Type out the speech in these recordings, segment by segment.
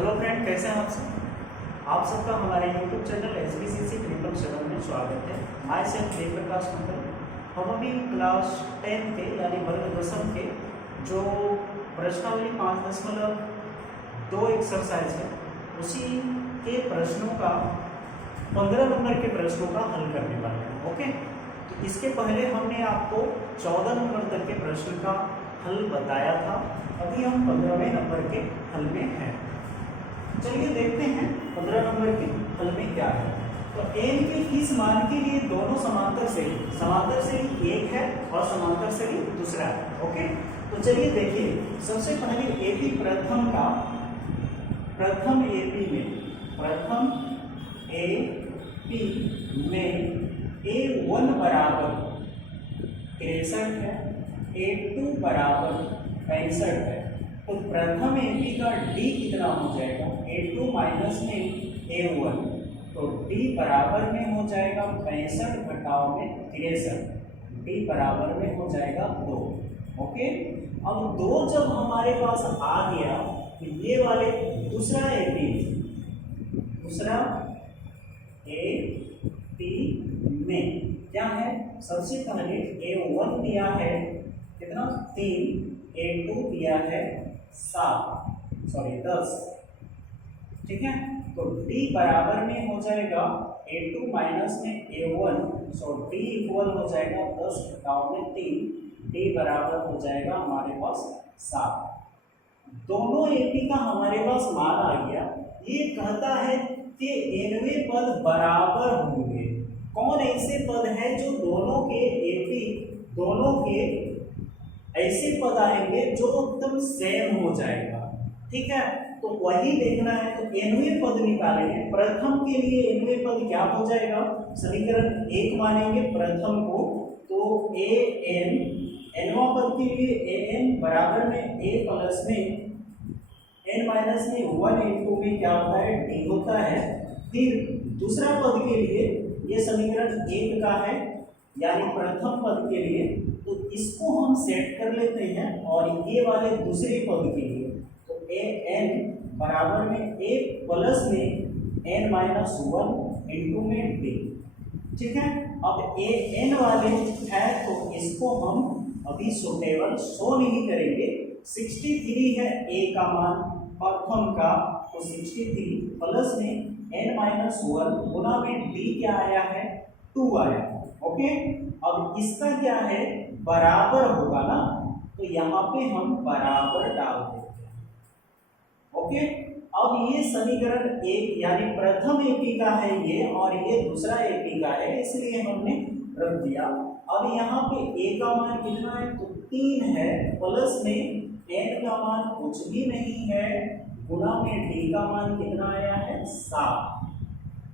Hello friend, कैसे हैं आप सब। आप सबका हमारे यूट्यूब चैनल SBCC 777 में स्वागत है। माय सेल्फ जय प्रकाश मंडल। हम अभी क्लास 10 के यानी वर्ग दशम के जो प्रश्नावली 5.2 एक्सरसाइज है उसी के प्रश्नों का 15 नंबर के प्रश्नों का हल करने वाले हैं। ओके, तो इसके पहले हमने आपको 14 नंबर तक के प्रश्न का हल बताया था। अभी हम 15वें नंबर के हल में हैं। चलिए देखते हैं 15 नंबर के हल में क्या है। तो n के किस मान के लिए दोनों समांतर सेरी एक है और समांतर सेरी दूसरा है। ओके, तो चलिए देखिए, सबसे पहले AP प्रथम AP में A1 बराबर 63 है, A2 बराबर 65 है। तो प्रथम AP का D कितना हो जाएगा, A2 माइनस में A1, तो D बराबर में हो जाएगा 65 घटाव में 63, D बराबर में हो जाएगा 2। ओके, अब 2 जब हमारे पास आ गया तो ये वाले दूसरा AP में क्या है, सबसे पहले A1 दिया है कितना 3, A2 दिया है 10। ठीक है, तो D बराबर में हो जाएगा A2 माइनस में A1, सो D इक्वल हो जाएगा 10 घटाव में 3, D बराबर हो जाएगा हमारे पास 7। दोनों AP का हमारे पास मान आ गया। ये कहता है कि nवें पद बराबर होंगे। कौन ऐसे पद है जो दोनों के ऐसे पद आएंगे जो एकदम सेम हो जाएगा। ठीक है, तो वही देखना है। तो nवें पद निकालेंगे। प्रथम के लिए nवें पद क्या हो जाएगा, समीकरण 1 मानेंगे प्रथम को, तो nवां पद के लिए an बराबर में a प्लस में n माइनस में 1 इनटू में क्या होता है, d होता है। फिर दूसरा पद के लिए ये समीकरण 1 का है, यानी प्रथम पद के लिए, तो इसको हम सेट कर लेते हैं। और ये वाले दूसरे पद के लिए तो an बराबर में a प्लस में n माइनस 1 इंटू में d। ठीक है, अब an वाले है तो इसको हम अभी सुटेबल शो नहीं करेंगे। 63 है a का मान प्रथम का, तो 63 प्लस में n माइनस 1 गुना में d क्या आया है, 2 आया। ओके, अब इसका क्या है, बराबर होगा ना, तो यहाँ पे हम बराबर डाल देते हैं। ओके, अब ये समीकरण 1 यानी प्रथम AP का है ये, और ये दूसरा AP का है, इसलिए हमने रख दिया। अब यहाँ पे a का मान कितना है, तो 3 है, प्लस में n का मान कुछ भी नहीं है, गुना में d का मान कितना आया है, 7।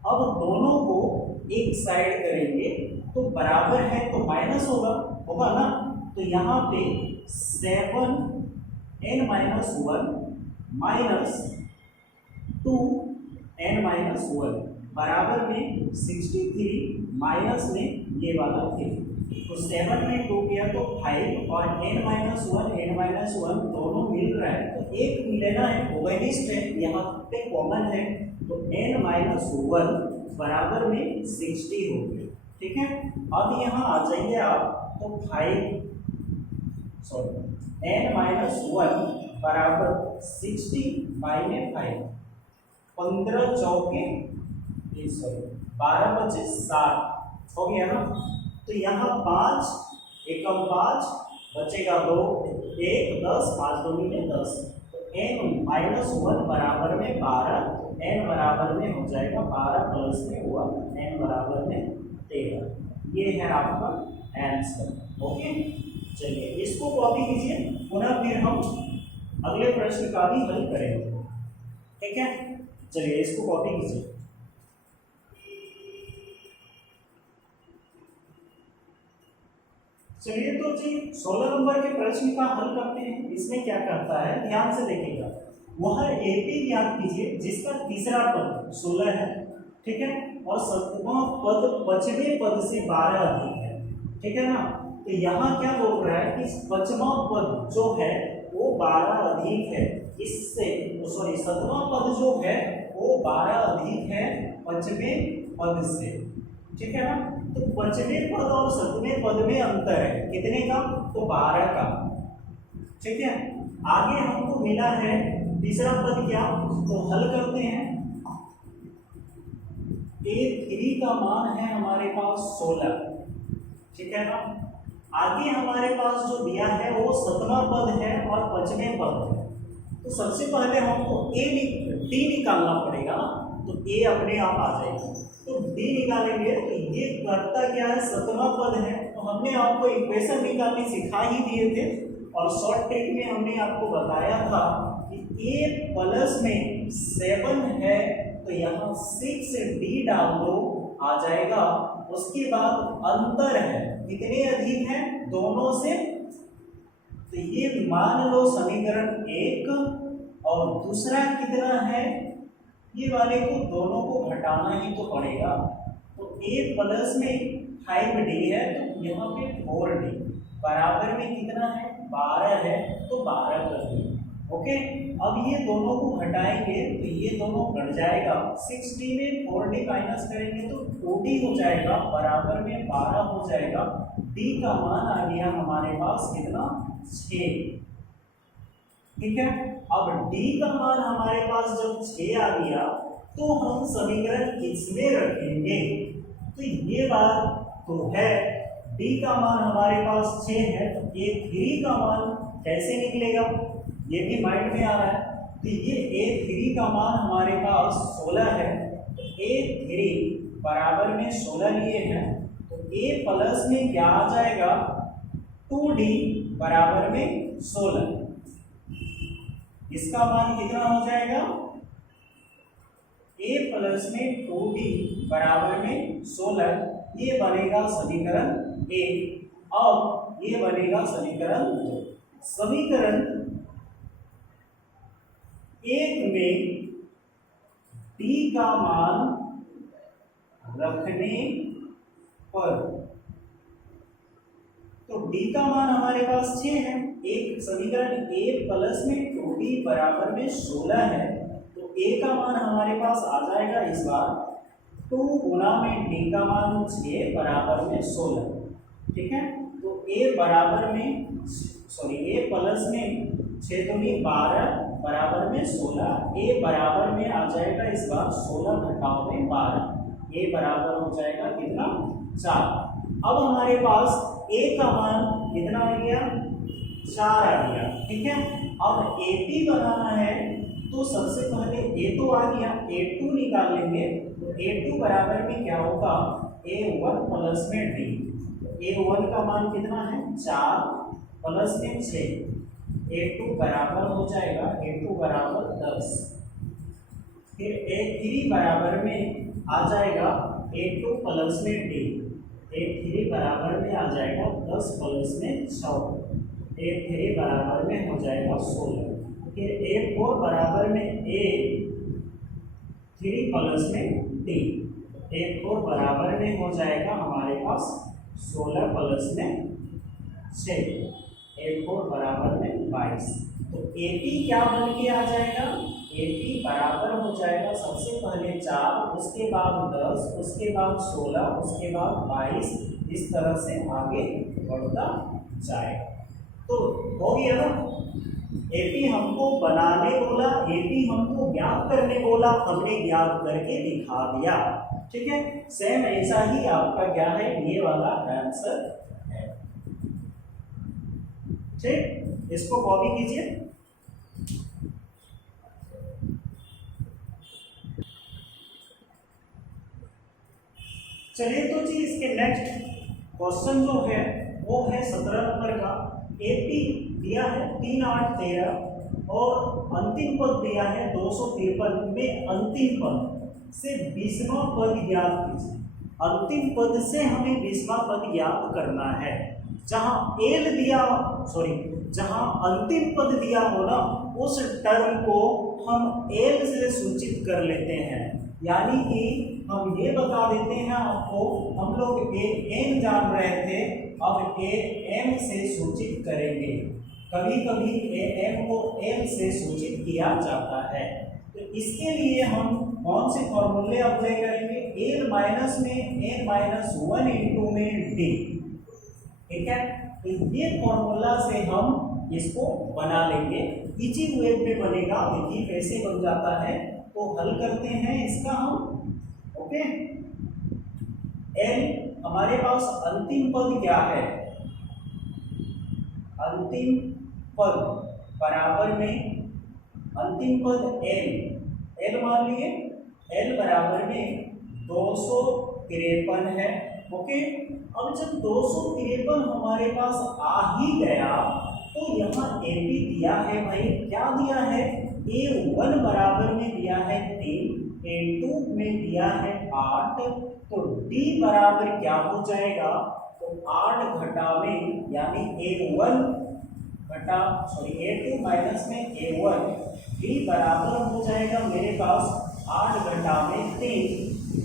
अब दोनों को एक साइड करेंगे तो बराबर है तो माइनस होगा ना, तो यहाँ पे 7n minus 1 minus 2n minus 1 बराबर में 63 माइनस में ये वाला 3, तो 7 में 2 किया तो 5, और n माइनस 1 दोनों मिल रहा है, तो एक मिलेना है, ओवेनिस्ट है, यहाँ पे कॉमन है, तो n माइनस 1 बराबर में 60 हो गया। ठीक है, अब यहाँ आ जाइए आप, तो n माइनस 1 बराबर 60 बाई में 5, 15 चौके 12 बचे 7 हो गया ना। तो यहाँ 5 एकम 5 बचेगा 2, 1 10, 5 दूनी में 10, तो n माइनस 1 बराबर में 12, n बराबर में हो जाएगा 12 प्लस में 1, n बराबर में 13। ये है आपका आंसर। ओके, चलिए इसको कॉपी कीजिए, पुनः फिर हम अगले प्रश्न का भी हल करेंगे। ठीक है, चलिए इसको कॉपी कीजिए। चलिए तो जी 16 नंबर के प्रश्न का हल करते हैं। इसमें क्या करता है, ध्यान से देखिएगा। वह AP याद कीजिए जिसका तीसरा पद 16 है, ठीक है, और 7वां पद 5वें पद से 12 अधिक है। ठीक है ना, तो यहाँ क्या बोल रहा है कि पांचवा पद जो है वो 12 अधिक है इससे, सॉरी 7वां पद जो है वो 12 अधिक है 5वें पद से, ठीक है ना। तो 5वें पद और 7वें पद में अंतर है कितने का, तो 12 का, ठीक है। आगे हमको मिला है तीसरा पद क्या, तो हल करते हैं। A3 का मान है हमारे पास 16, ठीक है ना। आगे हमारे पास जो दिया है वो 7वां पद है और 5वें पद है। तो सबसे पहले हमको डी निकालना पड़ेगा, तो ए अपने आप आ जाएगा। तो डी निकालेंगे तो ये करता क्या है, 7वां पद है। तो हमने आपको इक्वेशन निकालनी सिखा ही दिए थे और शॉर्ट ट्रिक में हमने आपको बताया था कि ए प्लस में 7 है तो यहाँ 6D डाल दो, आ जाएगा। उसके बाद अंतर है कितने अधिक है दोनों से, तो ये मान लो समीकरण 1 और दूसरा कितना है, ये वाले को दोनों को घटाना ही तो पड़ेगा। तो a प्लस में 5D है तो यहाँ पे 4D बराबर में कितना है 12 है, तो 12 कर दिए। ओके, अब ये दोनों को घटाएंगे तो ये दोनों घट जाएगा, 6D में 4D माइनस करेंगे तो 2D हो जाएगा, बराबर में 12 हो जाएगा। D का मान आ गया हमारे पास कितना, 6, ठीक है। अब D का मान हमारे पास जब 6 आ गया तो हम समीकरण किसमें रखेंगे, तो ये बात तो है, D का मान हमारे पास 6 है तो A3 का मान कैसे निकलेगा, ये भी माइंड में आ रहा है। तो ये A3 का मान हमारे पास 16 है, तो A3 बराबर में 16 लिए हैं तो A प्लस में क्या आ जाएगा, 2D बराबर में 16। इसका मान कितना हो जाएगा, A प्लस में 2D बराबर में 16, ये बनेगा समीकरण 1। अब ये बनेगा समीकरण 2। समीकरण 1 में D का मान रखने पर, तो D का मान हमारे पास 6 है, एक समीकरण A प्लस में 2D बराबर में 16 है, तो A का मान हमारे पास आ जाएगा इस बार 2 गुना में D का मान 6 बराबर में 16, ठीक है। तो A बराबर में, सॉरी A प्लस में 6 दूनी 12 बराबर में 16, A बराबर में आ जाएगा इस बार 16 घटाओ में 12, A बराबर हो जाएगा कितना, 4। अब हमारे पास A का मान कितना आ गया, 4 आ गया, ठीक है। अब AP बनाना है तो सबसे पहले A तो आ गया, A2 निकाल लेंगे, तो A2 बराबर में क्या होगा, A1 प्लस में D। A1 का मान कितना है, 4 प्लस में 6, A2 बराबर हो जाएगा, A2 बराबर 10। फिर A3 बराबर में आ जाएगा A2 प्लस में D, A3 बराबर में आ जाएगा 10 प्लस में 6, A3 बराबर में हो जाएगा 16। फिर A4 बराबर में A3 प्लस में D, A4 बराबर में हो जाएगा हमारे पास 16 प्लस में 6, A4 बराबर में 22। तो AP क्या बन के आ जाएगा, AP बराबर हो जाएगा सबसे पहले 4, उसके बाद 10, उसके बाद 16, उसके बाद 22, इस तरह से आगे बढ़ता जाएगा। तो हो गया ना, AP हमको बनाने बोला, AP हमको ज्ञात करने बोला, हमने ज्ञात करके दिखा दिया, ठीक है। सेम ऐसा ही आपका क्या है, ये वाला आंसर है, ठीक। इसको कॉपी कीजिए। चलिए तो जी इसके नेक्स्ट क्वेश्चन जो है वो है 17 नंबर का। AP दिया है 3, 8, 13 और अंतिम पद दिया है 253 में अंतिम पद से 20वां पद ज्ञात कीजिए। अंतिम पद से हमें 20वां पद ज्ञात करना है। जहां एल दिया, सॉरी जहां अंतिम पद दिया हो ना, उस टर्म को हम एल से सूचित कर लेते हैं, यानी कि हम ये बता देते हैं आपको, हम लोग एन जान रहे थे अब ए एम से सूचित करेंगे। कभी कभी ए एम को एल से सूचित किया जाता है, तो इसके लिए हम कौन से फॉर्मूले अप्लाई करेंगे? एल माइनस में एन माइनस वन इंटू में डी। ठीक है, तो ये फॉर्मूला से हम इसको बना लेंगे। इजी वे में बनेगा, देखिए कैसे बन जाता है। तो हल करते हैं इसका हम। ओके, एल हमारे पास अंतिम पद क्या है? अंतिम पद बराबर में अंतिम पद एल मान लिए, एल बराबर में 253 है। ओके, अब जब 253 हमारे पास आ ही गया तो यहाँ ए पी दिया है भाई, क्या दिया है? A1 बराबर में दिया है 3, A2 में दिया है 8, तो D बराबर क्या हो जाएगा? तो 8 घटा में यानी A2 माइनस में A1, D बराबर हो जाएगा मेरे पास 8 घटा में 3,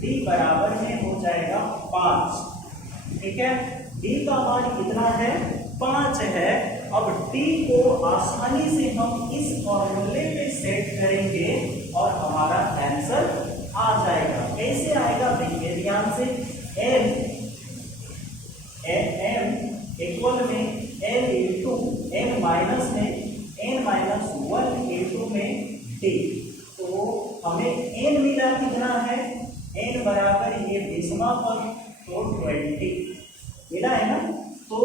D बराबर में हो जाएगा 5। ठीक है, D का मान कितना है? 5 है। अब D को आसानी से हम इस फॉर्मूले पे सेट करेंगे और हमारा आंसर आ जाएगा। कैसे आएगा? देखिए ध्यान से, एम इक्वल में एल इंटू एन माइनस में एन माइनस 1 इंटू में डी। तो हमें एन मिला कितना है? एन बराबर ये 20वां पद, तो 20 मिला है ना। तो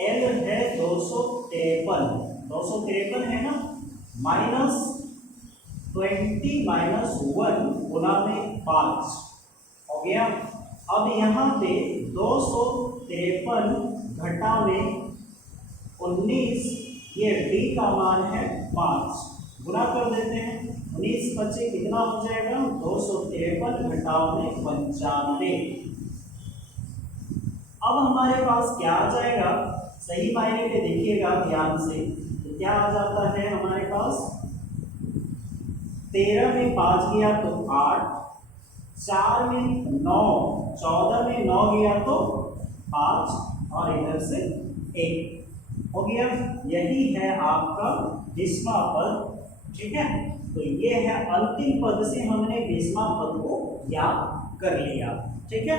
एल है 253 है ना, माइनस 20 माइनस 1 गुना में 5 हो गया। अब यहाँ पे 253 घटा में 19, ये डी का मान है 5, गुना कर देते हैं। 19 बचे कितना हो जाएगा? 253 घटा में 95। अब हमारे पास क्या आ जाएगा? सही मायने पे देखिएगा ध्यान से, तो क्या आ जाता है हमारे पास? 13 में 5 गया तो 8, 4 में 9, 14 में 9 गया तो 5 और इधर से 1 हो गया। यही है आपका 20वां पद। ठीक है, तो ये है अंतिम पद से हमने 20वां पद को याद कर लिया। ठीक है,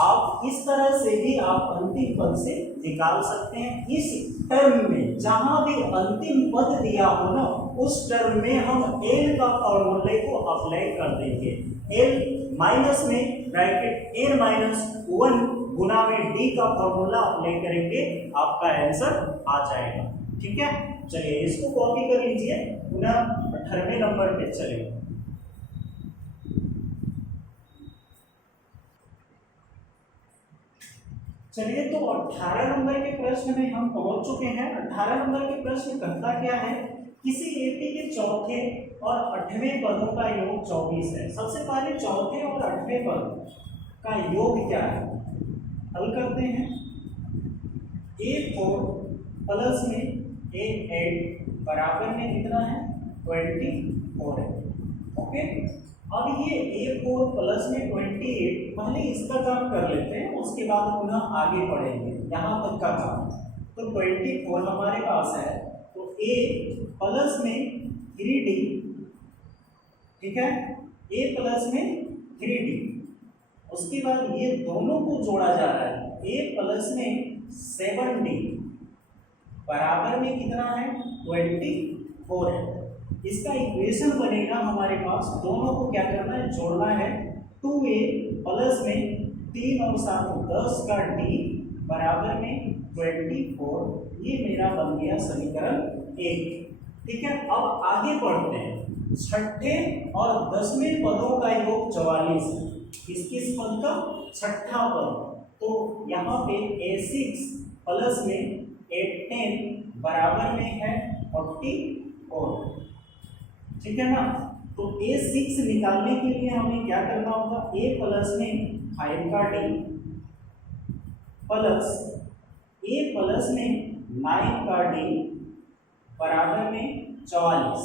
आप इस तरह से भी आप अंतिम पद से निकाल सकते हैं। इस टर्म में जहां भी अंतिम पद दिया हो ना, उस टर्म में हम एल का फॉर्मूले को अप्लाई कर देंगे। एल माइनस में ब्रैकेट एन माइनस 1 गुना में डी का फॉर्मूला अप्लाई करेंगे, आपका आंसर आ जाएगा। ठीक है, चलिए इसको कॉपी कर लीजिए, पुनः 18वें नंबर पे चलेगा। चलिए, तो 18 नंबर के प्रश्न में हम पहुंच चुके हैं। 18 नंबर के प्रश्न कहता क्या है? किसी एपी के चौथे और 8वें पदों का योग 24 है। सबसे पहले चौथे और 8वें पद का योग क्या है? हल करते हैं। A4 प्लस में A8 बराबर में कितना है? 24 है। ओके, अब ये A4 प्लस में 28, पहले इसका काम कर लेते हैं, उसके बाद पुनः आगे बढ़ेंगे यहाँ तक का काम। तो 24 हमारे पास है, तो A प्लस में 3D, ठीक है, A प्लस में 3D। उसके बाद ये दोनों को जोड़ा जा रहा है, A प्लस में 7D बराबर में कितना है? 24 है। इसका इक्वेशन बनेगा हमारे पास, दोनों को क्या करना है? जोड़ना है। 2A प्लस में 3 और 7 10 का D बराबर में 24, ये मेरा बन गया समीकरण 1। ठीक है, अब आगे बढ़ते हैं। छठे और 10वें पदों का योग 44 है। किस पद का? छठा पद। तो यहाँ पे A6 प्लस में A10 बराबर में है 44। ठीक है ना। तो A6 निकालने के लिए हमें क्या करना होगा? A प्लस में 5 का D प्लस A प्लस में 9 का D बराबर में 44।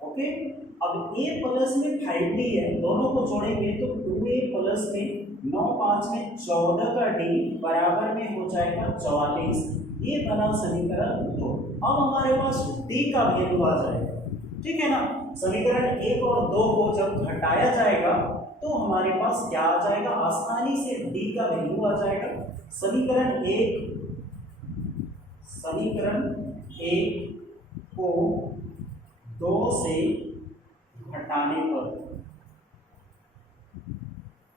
ओके, अब A प्लस में 5D है, दोनों को जोड़ेंगे तो 2A प्लस में 9 5 में 14 का डी बराबर में हो जाएगा 44। ये बना समीकरण 2। अब हमारे पास डी का वैल्यू आ जाएगा, ठीक है ना। समीकरण 1 और 2 को जब घटाया जाएगा तो हमारे पास क्या आ जाएगा, आसानी से डी का वैल्यू आ जाएगा। समीकरण 1 को 2 से घटाने पर,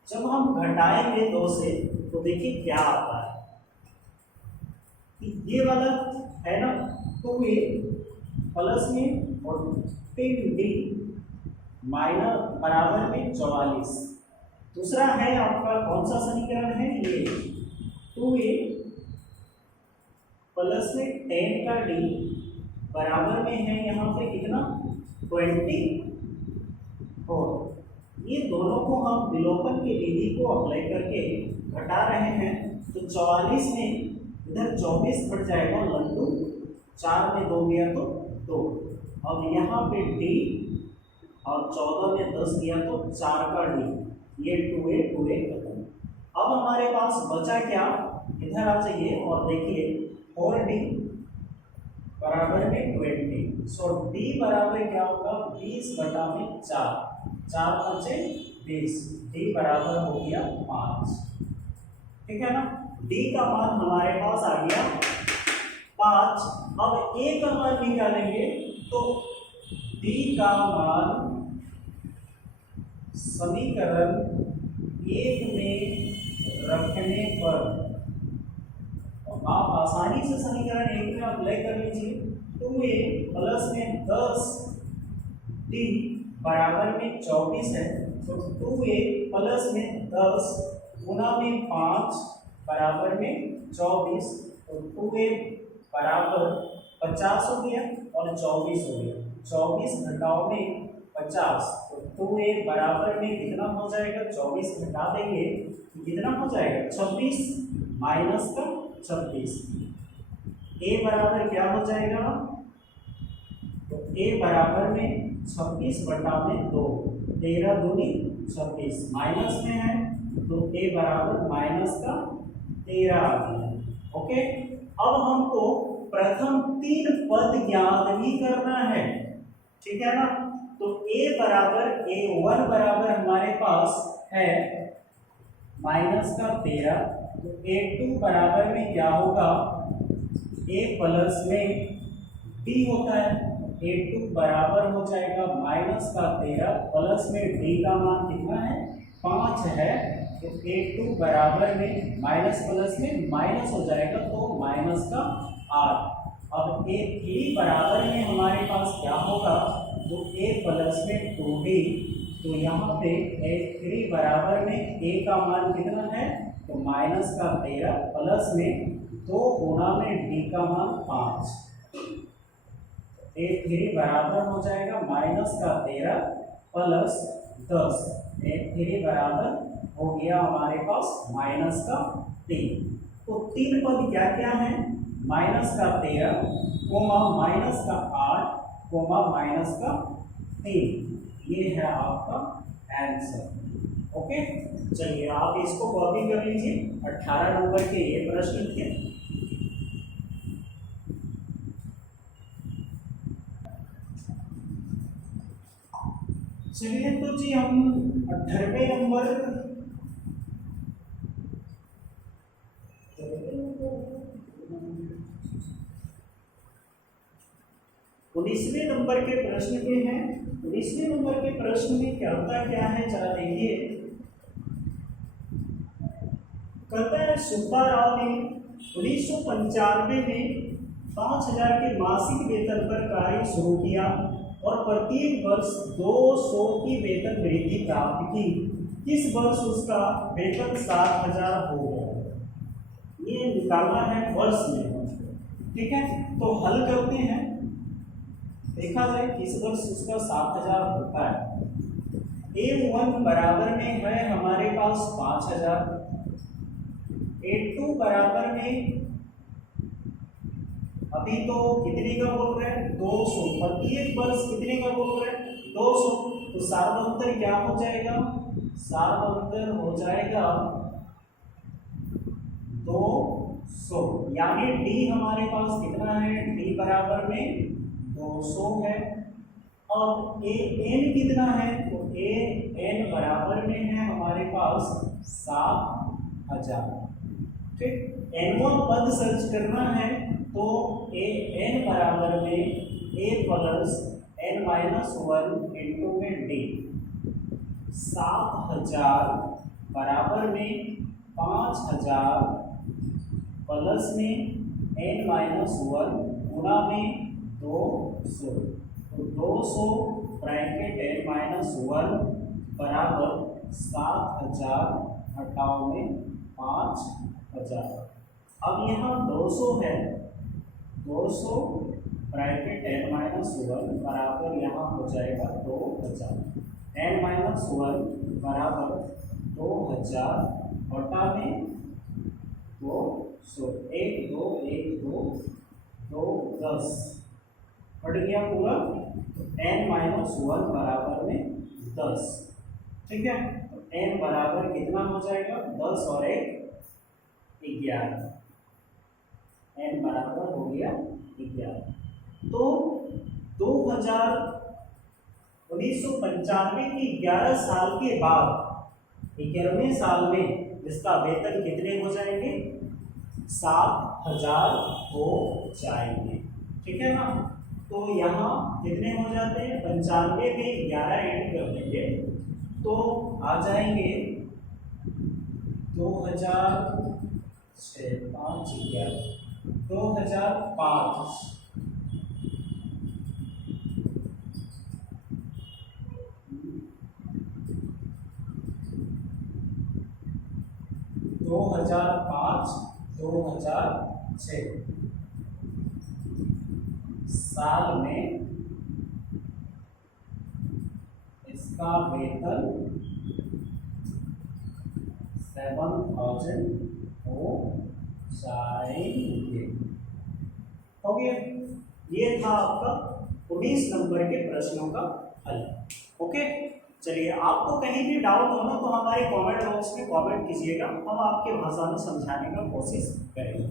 जब हम घटाएंगे 2 से तो देखिए क्या आता है, ये वाला है ना, तो ये प्लस में और 10d माइनस बराबर में 44। दूसरा है आपका कौन सा समीकरण है, ये 2a प्लस में 10 का d बराबर में है यहाँ पे कितना 24। ये दोनों को हम विलोपन की विधि को अप्लाई करके घटा रहे हैं, तो 44 में इधर 24 घट जाएगा, लड्डू 4 में 2 गया तो 2। अब यहाँ पे d और 14 में 10 गया तो 4 का d, ये 2a खत्म। अब हमारे पास बचा क्या, इधर आ जाइए और देखिए 4d बराबर में 20। सो d बराबर क्या होगा 20/4, 4 5 20, d बराबर हो गया 5, ठीक है ना। d का मान हमारे पास आ गया 5। अब a का मान निकालेंगे तो d का मान समीकरण 1 में रखने पर, आप आसानी से समीकरण 1 में अप्लाई कर लीजिए। 2a प्लस में 10d बराबर में 24 है, तो 2a प्लस में 10 गुना में 5 बराबर में 24, तो 2a बराबर 50 हो गया और 24 हो गया। 24 घटाओ में 50, तो 2a बराबर में कितना हो जाएगा, 24 घटा देंगे तो कितना हो जाएगा 26 माइनस का 26। a बराबर क्या हो जाएगा, तो a बराबर में 26/2, 13 दूनी 26, माइनस में है तो a बराबर माइनस का 13 आ गया। ओके, अब हमको प्रथम 3 पद ज्ञात भी करना है, ठीक है ना। तो a बराबर a1 बराबर हमारे पास है माइनस का 13, तो a2 बराबर में क्या होगा, a प्लस में d होता है, a2 बराबर हो जाएगा माइनस का 13 प्लस में d का मान कितना है 5 है, तो a2 बराबर में माइनस प्लस में माइनस हो जाएगा तो माइनस का 8। अब a3 बराबर में हमारे पास क्या होगा, तो a प्लस में 2d, तो यहाँ पे a3 बराबर में a का मान कितना है, तो माइनस का 13 प्लस में 2 गुना में d का मान 5, a3 बराबर हो जाएगा माइनस का 13 प्लस 10, a3 बराबर हो गया हमारे पास माइनस का 3। तो 3 पद क्या क्या है, माइनस का 13 कोमा माइनस का 8 कोमा माइनस का 3, ये है आपका आंसर। ओके, चलिए आप इसको कॉपी कर लीजिए, 18 नंबर के ये प्रश्न थे। चलिए तो जी हम 18वें नंबर 19वें नंबर के प्रश्न पे हैं। 19वें नंबर के प्रश्न में क्या होता है जरा देखिए। कहता है सुब्बाराव ने 1995 में 5000 के मासिक वेतन पर कार्य शुरू किया और प्रत्येक वर्ष 200 की वेतन वृद्धि प्राप्त की। किस वर्ष उसका वेतन 7000 हो गया? ये निकालना है वर्ष में, ठीक है। तो हल करते हैं, देखा जाए किस वर्ष उसका 7000 होता है। A1 बराबर में है हमारे पास 5000, A2 बराबर में अभी तो कितने का बोल रहे हैं 200, प्रत्येक वर्ष कितने का बोल रहे हैं 200, तो सार्वभौमिक क्या हो जाएगा, सार्वभौमिक हो जाएगा 200, यानी डी हमारे पास कितना है, डी बराबर में 200 है। अब ए एन कितना है, तो ए एन बराबर में है हमारे पास 7000। ठीक, n1 पद सर्च करना है तो ए एन बराबर में ए प्लस एन माइनस 1 इंटू में डी, 7000 बराबर में 5000 प्लस में एन माइनस 1 गुणा में 200, तो 200 ब्रैकेट एन माइनस 1 बराबर 7000 घटाओ में 5000। अब यहाँ 200 है, 200 ब्रैकेट एन माइनस 1 बराबर यहाँ हो जाएगा 2000, एन माइनस 1 बराबर 2000 बटा में 200, 1 2 1 2 2 10 बढ़ गया पूरा, तो एन माइनस 1 बराबर में 10। ठीक है, तो एन बराबर कितना हो जाएगा, 10 और 1 11, एन बराबर हो गया 11। तो 1995 के 11 साल के बाद 11वें साल में इसका वेतन कितने हो जाएंगे, 7000 हो जाएंगे। ठीक है ना, तो यहाँ कितने हो जाते हैं, 95 में 11 ऐड कर देंगे तो आ जाएंगे 2005 2006 साल में इसका वेतन 7000 हो जाएंगे। हो गया, ये था आपका 19 नंबर के प्रश्नों का हल। ओके, चलिए आपको कहीं भी डाउट हो ना तो हमारे कमेंट बॉक्स में कमेंट कीजिएगा, हम आपके भाषा में समझाने का कोशिश करेंगे।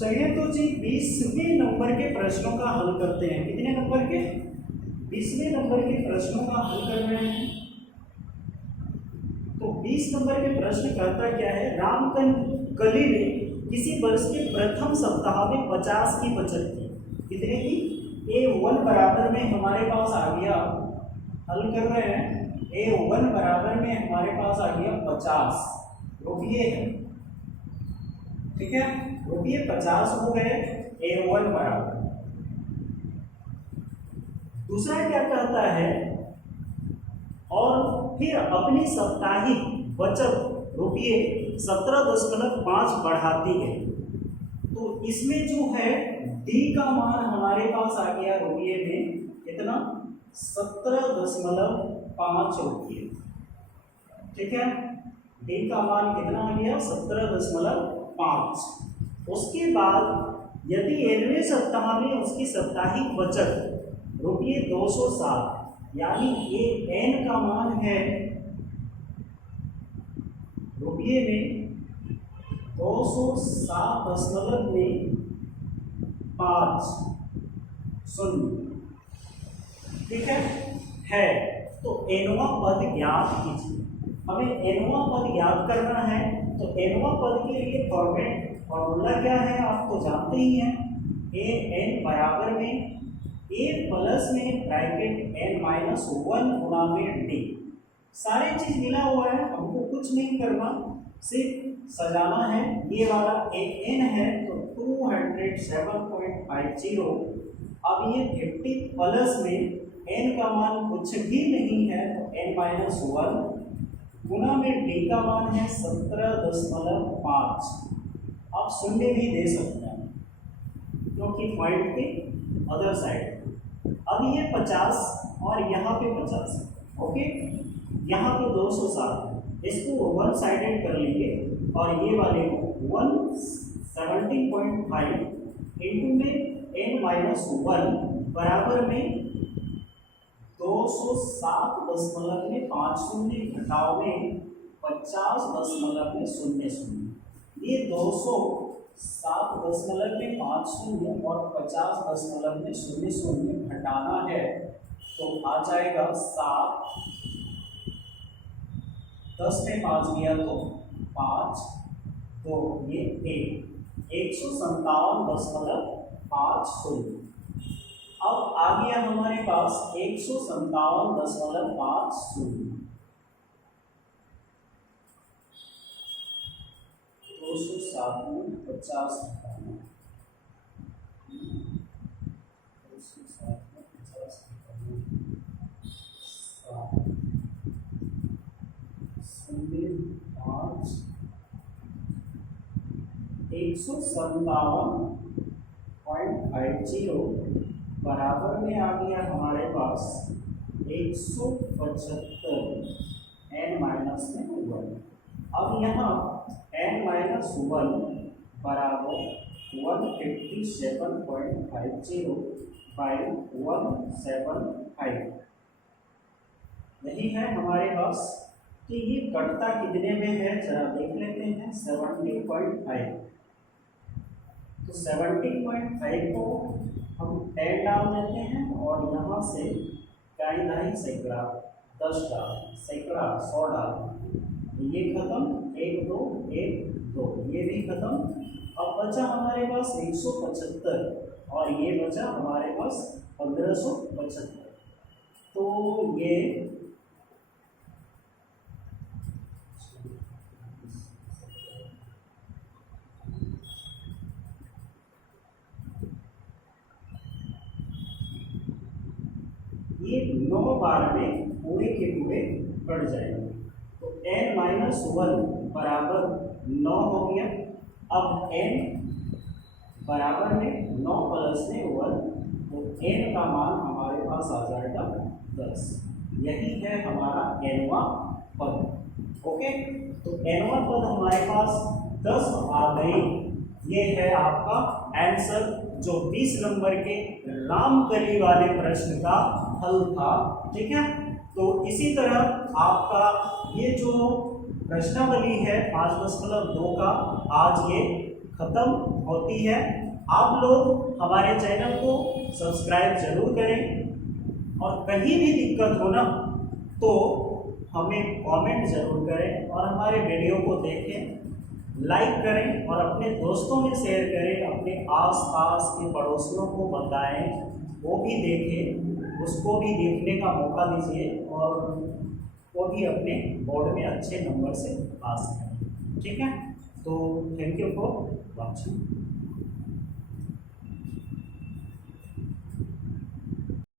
चलिए तो जी 20वें नंबर के प्रश्नों का हल करते हैं। कितने नंबर के, 20वें नंबर के प्रश्नों का हल कर रहे हैं। तो 20 नंबर के प्रश्न कहता क्या है, रामकली ने किसी वर्ष के प्रथम सप्ताह में 50 की बचत की। कितने की, A1 बराबर में हमारे पास आ गया, हल कर रहे हैं, A1 बराबर में हमारे पास आ गया 50 रुपये है। ठीक है, रुपये 50 हो गए, A1 बराबर। दूसरा क्या कहता है, और फिर अपनी साप्ताहिक बचत रुपये 17.5 बढ़ाती है। तो इसमें जो है डी का मान हमारे पास आ गया रुपये में कितना, 17.5 रुपये। ठीक है, डी का मान कितना आ गया, 17.5। उसके बाद यदि 11वें सप्ताह में उसकी साप्ताहिक बचत रुपये 207, यानी ये एन का मान है रुपये में 207.5 शून्य। ठीक है, तो एनवा पद ज्ञात कीजिए। हमें एनवा पद ज्ञात करना है, तो एनवा पद के लिए फॉर्मूला क्या है, आप तो जानते ही हैं, ए एन बराबर में ए प्लस में ब्रैकेट एन माइनस 1 गुणा में डी। सारे चीज मिला हुआ है, हमको कुछ नहीं करना, सिर्फ सजाना है। ये वाला ए एन है तो 207.50। अब ये 50 प्लस में एन का मान कुछ भी नहीं है तो एन माइनस 1 गुणा में डी का मान है 17.5। आप शून्य भी दे सकते हैं क्योंकि पॉइंट के अदर साइड। अब ये 50 और यहाँ पे 50, ओके, यहाँ पे 207, इसको वन साइडेड कर लेंगे और ये वाले को 117.5 इंटू में n-1 बराबर में 207.50 घटाव में 50.00। ये 207.50 और 50.00 घटाना है तो आ जाएगा 7, 10 में 5 गया तो 5, तो ये 157.50। अब आ गया हमारे पास 157.50। 207 में 50 घटाना, 207 में 50 घटाना, 5 157.50 बराबर में आ गया हमारे पास 175 n-1। अब यहाँ n-1 बराबर 157.50/175। यही है हमारे पास। कि ये कटता कितने में है जरा देख लेते हैं। 70.5, तो 70.5 को हम 10 डाल देते हैं और यहाँ से ढाई सैकड़ा 10 डाल, सैकड़ा 100 डाल, ये खत्म, 1 2 1 2, ये भी खत्म। अब बचा हमारे पास 175 और ये बचा हमारे पास 1575। तो ये 9 बार में पूरे के पूरे कट जाएंगे। तो n-1 बराबर 9 हो गया। अब n बराबर में 9 प्लस में 1, तो n का मान हमारे पास आ जाएगा 10। यही है हमारा nवां पद। ओके, तो nवां पद हमारे पास 10 आ गई। ये है आपका आंसर जो 20 नंबर के रामकली वाले प्रश्न का हल था। ठीक है, तो इसी तरह आपका ये जो प्रश्नावली है 5+2 का आज ये खत्म होती है। आप लोग हमारे चैनल को सब्सक्राइब जरूर करें और कहीं भी दिक्कत हो ना तो हमें कमेंट जरूर करें और हमारे वीडियो को देखें, लाइक करें और अपने दोस्तों में शेयर करें, अपने आस-पास के पड़ोसियों को बताएं, वो भी देखें, उसको भी देखने का मौका दीजिए और वो भी अपने बोर्ड में अच्छे नंबर से पास करें। ठीक है, तो थैंक यू फॉर वॉचिंग।